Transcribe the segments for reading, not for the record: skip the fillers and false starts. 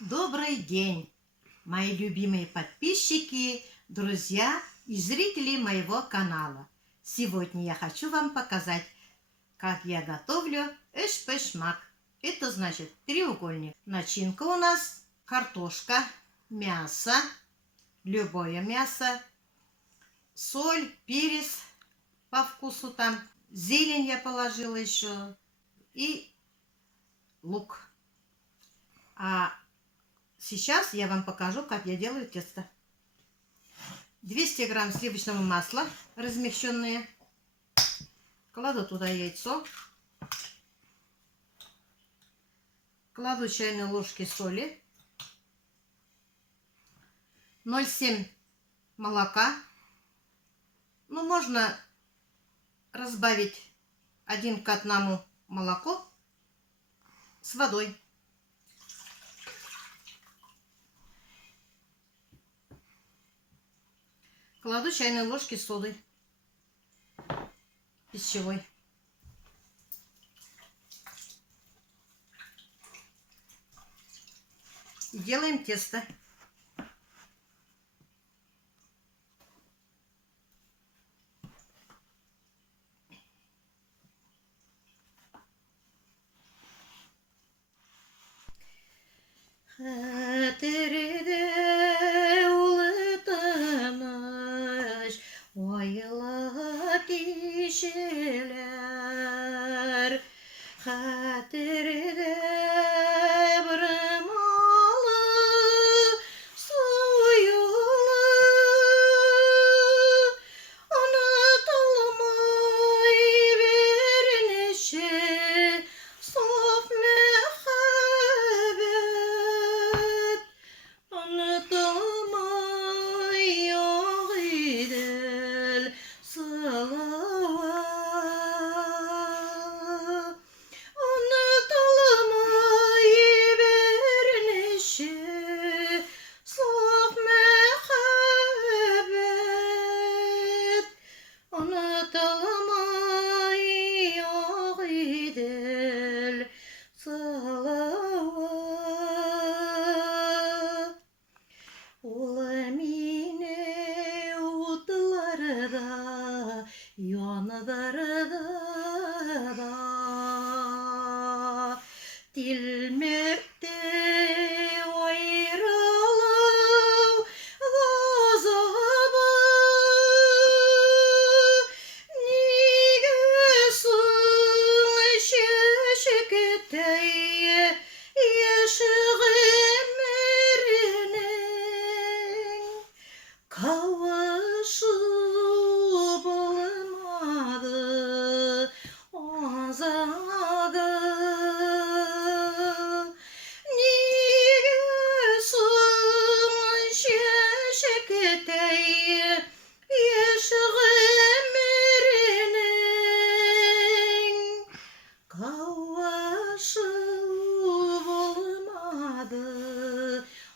Добрый день, мои любимые подписчики, друзья и зрители моего канала. Сегодня я хочу вам показать, как я готовлю эшпешмак. Это значит треугольник. Начинка у нас картошка, мясо, любое мясо, соль, перец по вкусу там, зелень я положила еще и лук. А сейчас я вам покажу, как я делаю тесто. 200 грамм сливочного масла, размягченное. Кладу туда яйцо. Кладу чайные ложки соли. 0,7 молока. Ну, можно разбавить 1 к 1 молоко с водой. Кладу чайные ложки соды пищевой. И делаем тесто. Хәтердә бер малы суюлы, онытылмай берничә саф мәхәббәт, онытылмай ак идел салават. Тилмәртә аерылу газабы, нигә соң чәчәктәй яшь гомернең кавышу булмады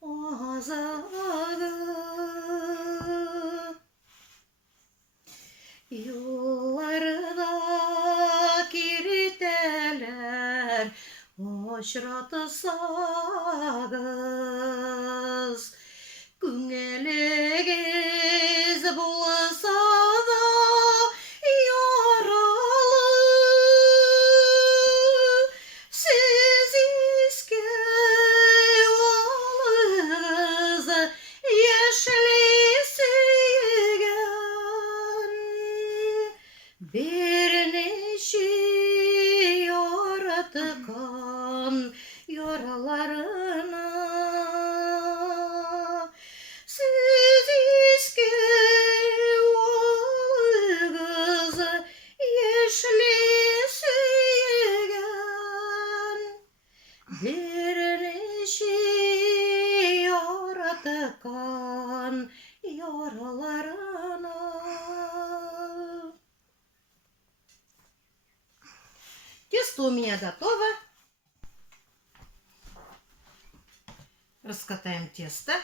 азагы. Юлларда киртәләр очратсагыз, күңелегез булса да яралы, сез искә алыгыз яшьли сөйгән берничә яраткан яраларына. Сез искә алыгыз яшьли сөйгән берничә яраткан яраларына. Тесто у меня готово. Раскатаем тесто.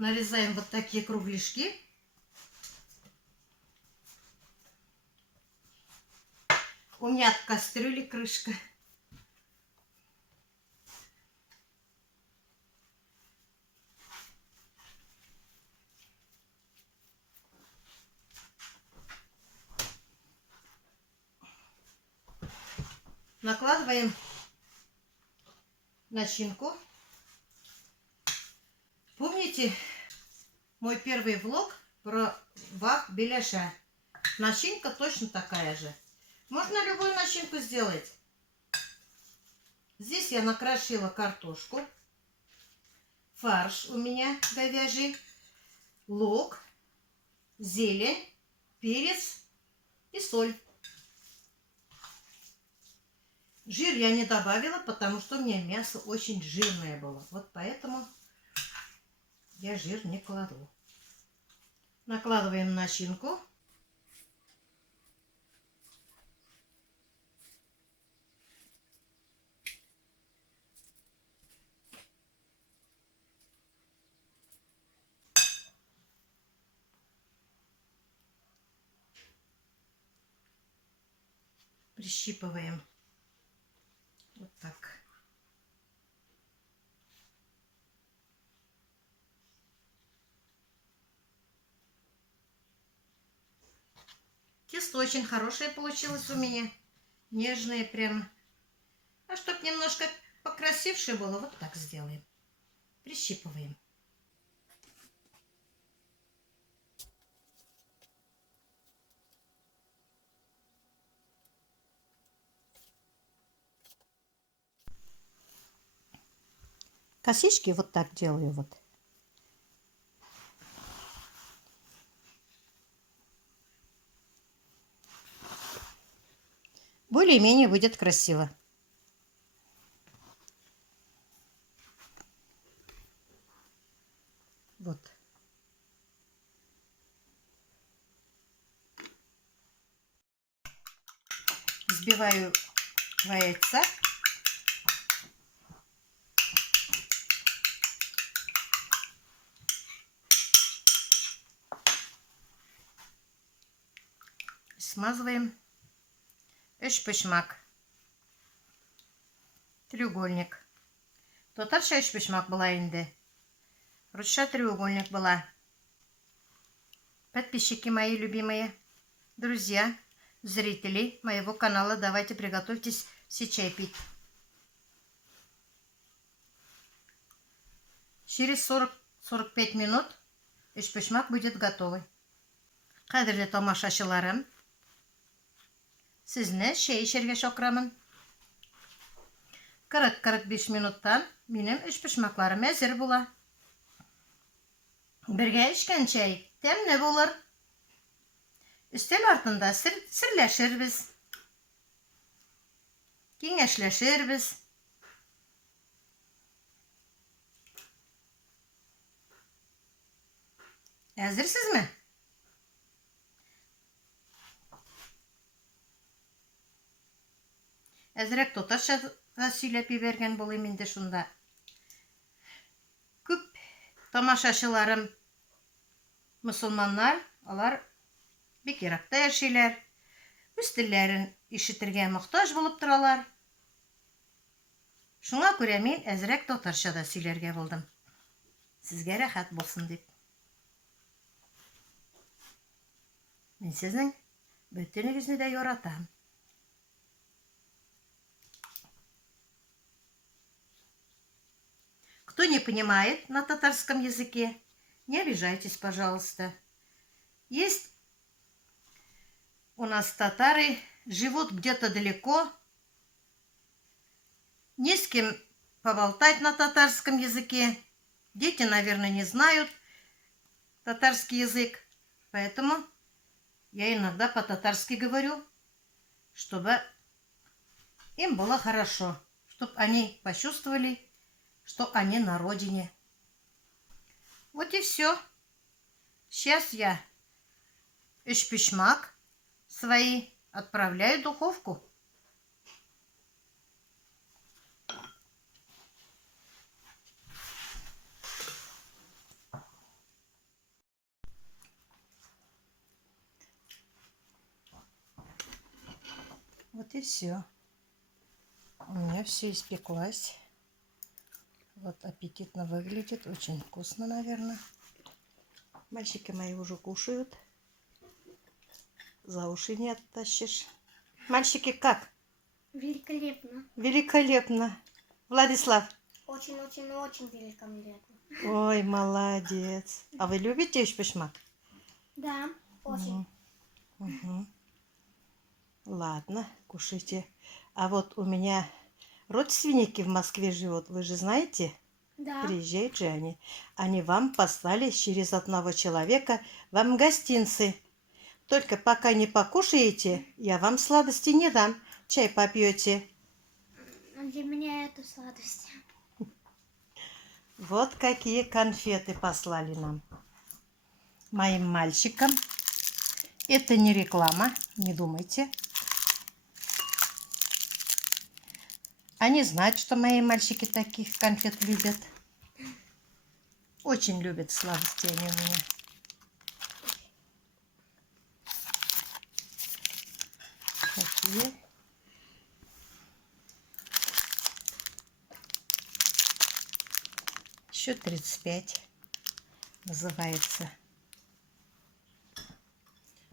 нарезаем вот такие кругляшки. У меня от кастрюли крышка. Накладываем начинку. Помните мой первый влог про вах беляша? Начинка точно такая же. Можно любую начинку сделать. Здесь я накрошила картошку. Фарш у меня говяжий. Лук, зелень, перец и соль. Жир я не добавила, потому что у меня мясо очень жирное было. Вот поэтому я жир не кладу. Накладываем начинку. Прищипываем. Вот так. Тесто очень хорошее получилось у меня. Нежное прямо. А чтобы немножко покрасивше было, вот так сделаем. Прищипываем. Косички вот так делаю вот. Более-менее будет красиво. Вот. Взбиваю 2 яйца. Смазываем. Эшпешмак. Треугольник. Татарша эшпешмак была инде. Русша треугольник была. Подписчики мои любимые, друзья, зрители моего канала, давайте приготовьтесь все чай пить. Через 40-45 минут эшпешмак будет готовый. Кадрле тамашачыларым, сезне чәй эчәргә чакырамын. 40-45 минуттан минем эшпешмакларым әзер була. Бергә эчкән чәй тәмле булыр. Өстәл артында серләшербез. Киңәшләшербез. Әзерсезме? Әзрәк татарча сөйләп ебәргән булыйм инде шунда. Күп тамашачыларым мөселманнар, алар бик еракта яшиләр. Үз телләрен ишетергә мохтаҗ булып торалар. Шуңа күрә мин әзрәк татарча да сөйләргә булдым. Сезгә рәхәт булсын дип. Мин сезнең бөтенегезне дә яратам. Кто не понимает на татарском языке, не обижайтесь, пожалуйста. Есть у нас татары, живут где-то далеко, не с кем поболтать на татарском языке. Дети, наверное, не знают татарский язык, поэтому я иногда по-татарски говорю, чтобы им было хорошо, чтобы они почувствовали, что они на родине. Вот и все. Сейчас я эшпешмак свои отправляю в духовку. Вот и все. У меня все испеклось. Вот аппетитно выглядит. Очень вкусно, наверное. Мальчики мои уже кушают. За уши не оттащишь. Мальчики, как? Великолепно. Великолепно. Владислав. Очень-очень-очень великолепно. Ой, молодец. А вы любите эшпишмак? Да, очень. Угу. Ладно, кушайте. А вот у меня родственники в Москве живут, вы же знаете? Да. Приезжают же они. Они вам послали через одного человека вам гостинцы. Только пока не покушаете, я вам сладости не дам. Чай попьете. Для меня это сладость. Вот какие конфеты послали нам. Моим мальчикам. Это не реклама, не думайте. Они знают, что мои мальчики таких конфет любят. Очень любят сладости они у меня. Такие. Еще 35 называется.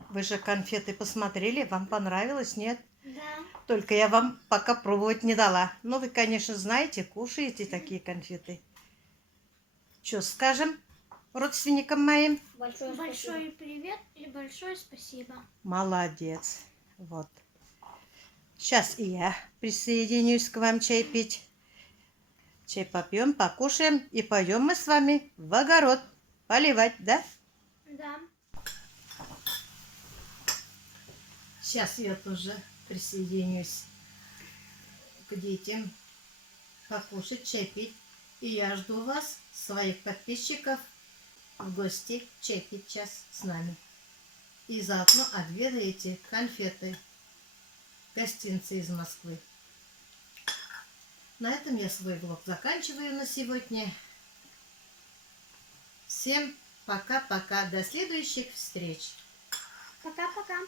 Вы же конфеты посмотрели, вам понравилось, нет? Да. Только я вам пока пробовать не дала. Но вы, конечно, знаете, кушаете такие конфеты. Что скажем родственникам моим? Большой привет и большое спасибо. Молодец. Вот. Сейчас и я присоединюсь к вам чай пить. Чай попьем, покушаем и пойдем мы с вами в огород поливать, да? Да. Сейчас я тоже присоединюсь к детям, покушать, чай пить. И я жду вас, своих подписчиков, в гости чай пить час с нами. И заодно отведаете конфеты, гостинцы из Москвы. На этом я свой влог заканчиваю на сегодня. Всем пока-пока. До следующих встреч. Пока-пока.